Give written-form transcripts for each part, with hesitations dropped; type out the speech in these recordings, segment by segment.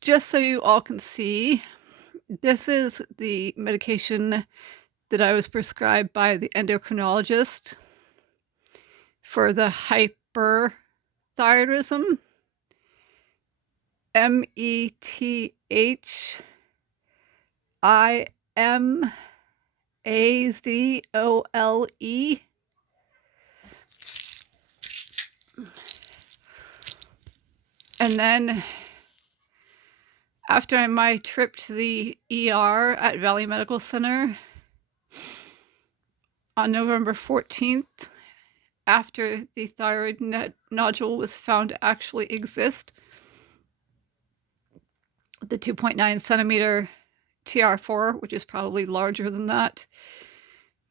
just so you all can see, this is the medication that I was prescribed by the endocrinologist for the hyperthyroidism, METHIMAZOLE. And then after my trip to the ER at Valley Medical Center on November 14th, after the thyroid nodule was found to actually exist, the 2.9 centimeter TR4, which is probably larger than that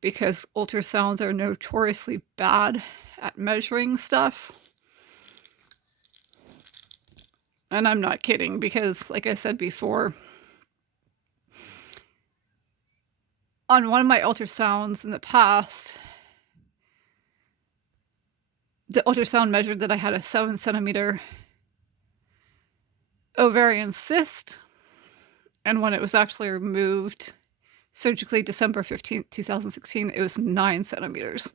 because ultrasounds are notoriously bad at measuring stuff. And I'm not kidding because, like I said before, on one of my ultrasounds in the past, the ultrasound measured that I had a 7 centimeter ovarian cyst, and when it was actually removed surgically December 15th, 2016, it was 9 centimeters.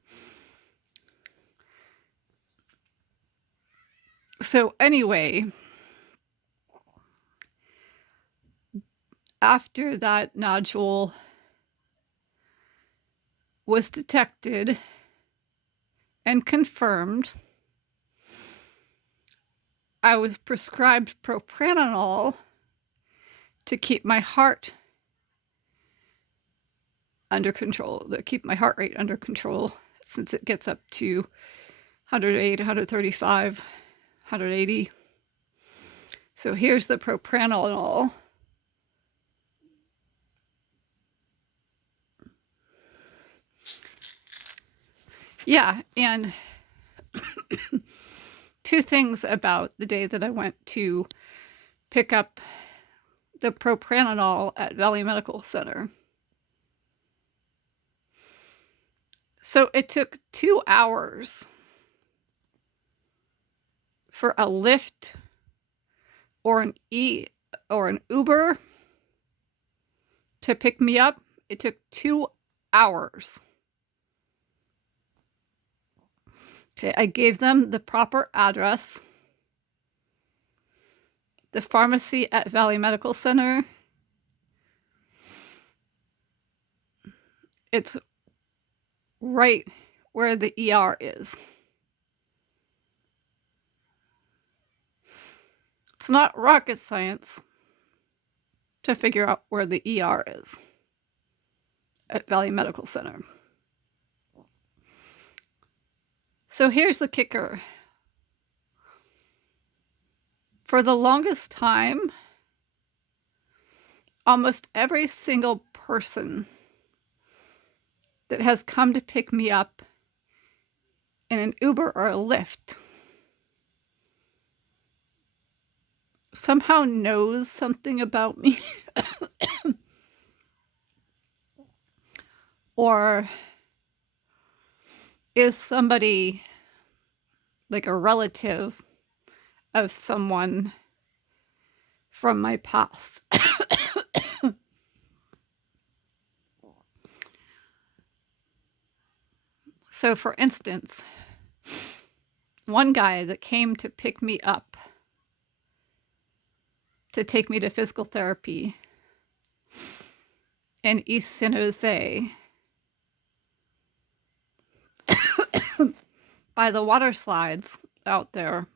So anyway, after that nodule was detected and confirmed, I was prescribed propranolol to keep my heart under control, to keep my heart rate under control, since it gets up to 108, 135, 180. So here's the propranolol. Yeah, and two things about the day that I went to pick up the propranolol at Valley Medical Center. So it took 2 hours for a Lyft or an Uber to pick me up. It took 2 hours. Okay, I gave them the proper address, the pharmacy at Valley Medical Center. It's right where the ER is. It's not rocket science to figure out where the ER is at Valley Medical Center. So here's the kicker. For the longest time, almost every single person that has come to pick me up in an Uber or a Lyft somehow knows something about me or is somebody like a relative of someone from my past. So for instance, one guy that came to pick me up to take me to physical therapy in East San Jose by the water slides out there.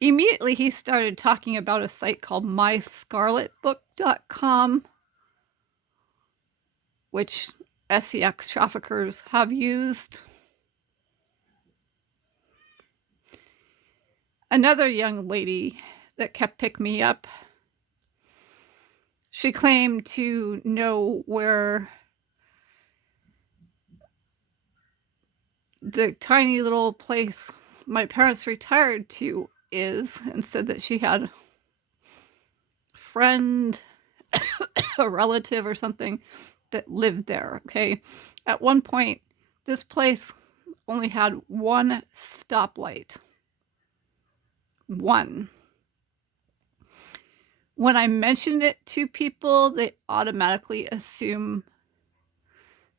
Immediately he started talking about a site called myscarletbook.com, which SEX traffickers have used. Another young lady that kept picking me up, she claimed to know where the tiny little place my parents retired to is, and said that she had a friend, a relative or something that lived there. Okay, at one point this place only had one stoplight One, when I mention it to people, they automatically assume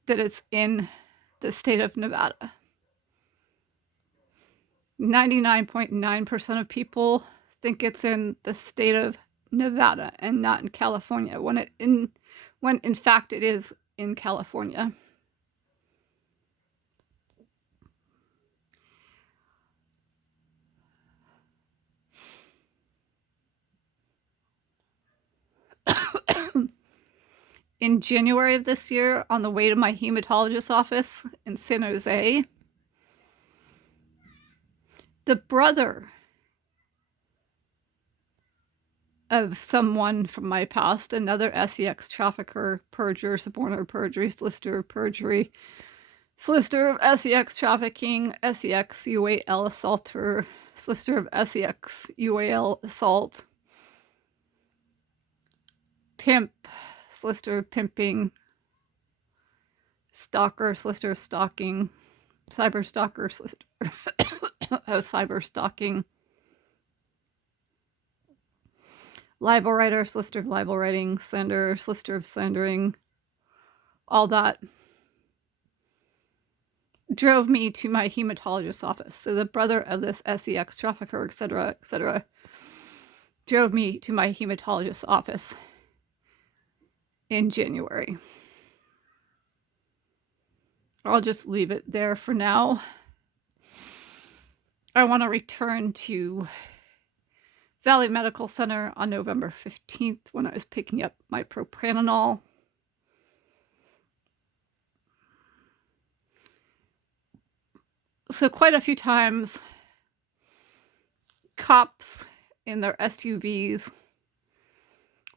that it's in the state of Nevada. 99.9% of people think it's in the state of Nevada and not in California, when in fact it is in California. In January of this year, on the way to my hematologist's office in San Jose, the brother of someone from my past, another SEX trafficker, perjurer, suborner, perjury, solicitor, perjury, solicitor of SEX trafficking, SEX UAL assaulter, solicitor of SEX UAL assault, pimp, solicitor of pimping, stalker, solicitor of stalking, cyberstalker, solicitor of cyberstalking, libel writer, solicitor of libel writing, slander, solicitor of slandering, all that drove me to my hematologist's office. So the brother of this SEX trafficker, etc., drove me to my hematologist's office in January. I'll just leave it there for now. I want to return to Valley Medical Center on November 15th when I was picking up my propranolol. So quite a few times, cops in their SUVs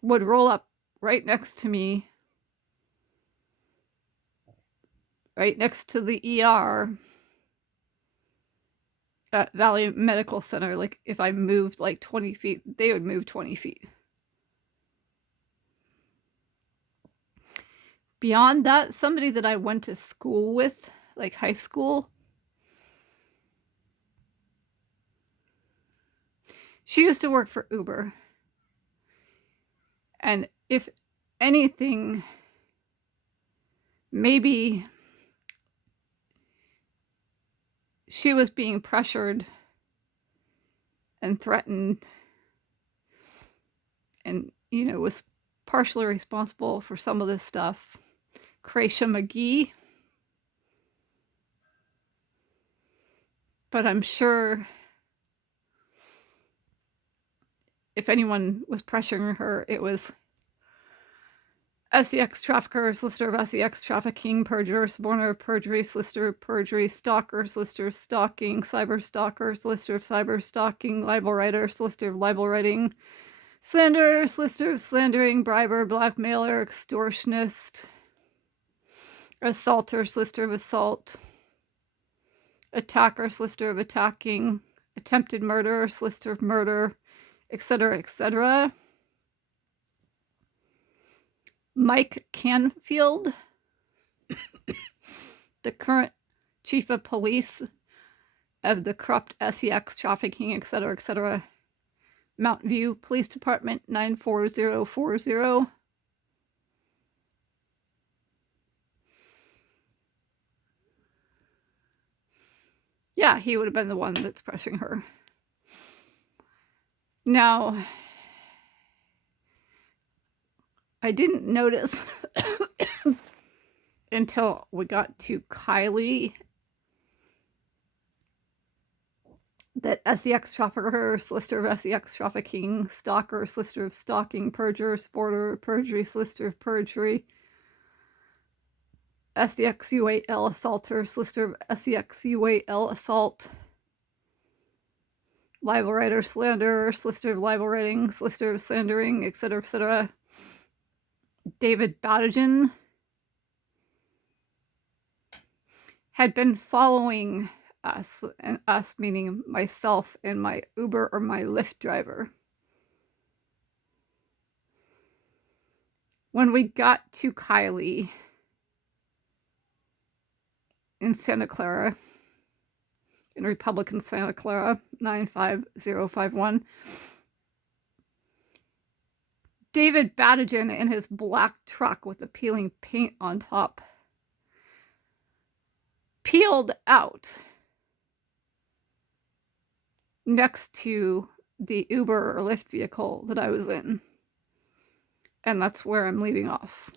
would roll up right next to me, right next to the ER at Valley Medical Center. Like if I moved like 20 feet, they would move 20 feet. Beyond that, somebody that I went to school with, like high school, she used to work for Uber. And if anything, maybe she was being pressured and threatened and, was partially responsible for some of this stuff. Kreisha McGee. But I'm sure if anyone was pressuring her, it was SEX trafficker, solicitor of SEX trafficking, perjurer, suborner, perjury, solicitor of perjury, stalker, solicitor of stalking, cyberstalker, solicitor of cyberstalking, libel writer, solicitor of libel writing, slander, solicitor of slandering, briber, blackmailer, extortionist, assaulter, solicitor of assault, attacker, solicitor of attacking, attempted murder, solicitor of murder, etc., etc. Mike Canfield, the current chief of police of the corrupt SEX trafficking, etc., etc. Mountain View Police Department 94040. Yeah, he would have been the one that's pressuring her. Now, I didn't notice until we got to Kylie that SEX trafficker, solicitor of SEX trafficking, stalker, solicitor of stalking, perjurer, suborner, perjury, solicitor of perjury, SEX UAL assaulter, solicitor of SEX UAL assault, libel writer, slander, solicitor of libel writing, solicitor of slandering, etc., etc. David Battagin had been following us, and us meaning myself and my Uber or my Lyft driver. When we got to Kylie in Santa Clara, in Republican Santa Clara, 95051. David Battagin in his black truck with the peeling paint on top peeled out next to the Uber or Lyft vehicle that I was in. And that's where I'm leaving off.